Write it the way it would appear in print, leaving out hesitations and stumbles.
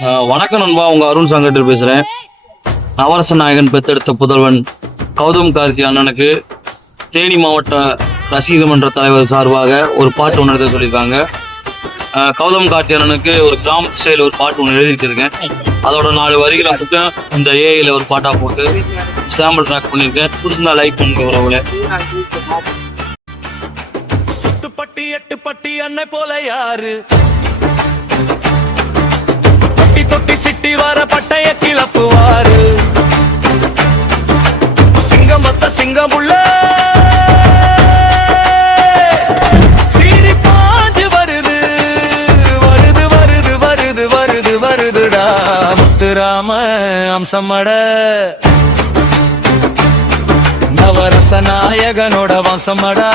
வணக்கம் நண்பா, உங்க அருண் சங்கத்தில் பேசுறேன். நவரச நாயகன் பெத்தெடுத்த புதல்வன் கௌதம் கார்த்தி அண்ணனுக்கு தேனி மாவட்ட ரசிகர் மன்ற தலைவர் சார்பாக ஒரு பாட்டு ஒன்று எழுத சொல்லியிருக்காங்க. கௌதம் கார்த்தி அண்ணனுக்கு ஒரு கிராம ஸ்டைல் ஒரு பாட்டு ஒன்று எழுதிட்டு இருக்கேன். அதோட 4 வரிகளை மட்டும் இந்த ஏஐல ஒரு பாட்டா போட்டு சாம்பிள் ட்ராக் பண்ணியிருக்கேன். புதுசுனா லைக் பண்ணுங்க உறவுகளே. பட்டி 8 பட்டி அன்னை போல யாரு தொட்டி சிட்டி வர பட்டைய கிளப்புவாரு. சிங்கம் மொத்த சிங்கம் உள்ள சீறி பாஞ்சு வருது வருது வருது வருது வருது வருதுடா முத்துராம அம்சமட நவரச நாயகனோட வம்சமடா.